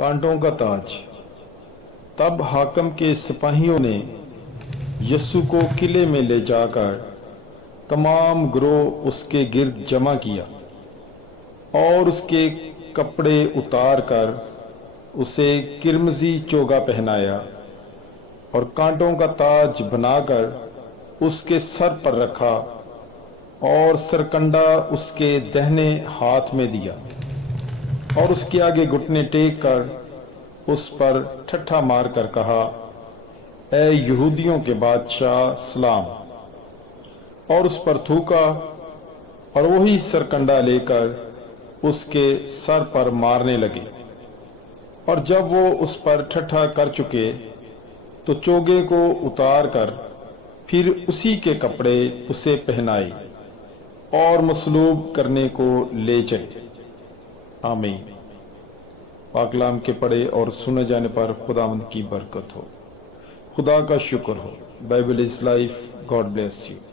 کانٹوں کا تاج۔ تب حاکم کے سپاہیوں نے یسوع کو قلعے میں لے جا کر تمام گروہ اس کے گرد جمع کیا اور اس کے کپڑے اتار کر اسے کرمزی چوگا پہنایا اور کانٹوں کا تاج بنا کر اس کے سر پر رکھا اور سرکنڈا اس کے دہنے ہاتھ میں دیا اور اس کے آگے گھٹنے ٹیک کر اس پر ٹھٹھا مار کر کہا، اے یہودیوں کے بادشاہ سلام، اور اس پر تھوکا اور وہی سرکنڈا لے کر اس کے سر پر مارنے لگے۔ اور جب وہ اس پر ٹھٹھا کر چکے تو چوگے کو اتار کر پھر اسی کے کپڑے اسے پہنائے اور مصلوب کرنے کو لے چلے۔ آمین۔ پاک کلام کے پڑھے اور سنے جانے پر خداوند کی برکت ہو۔ خدا کا شکر ہو۔ Bible is life. God bless you.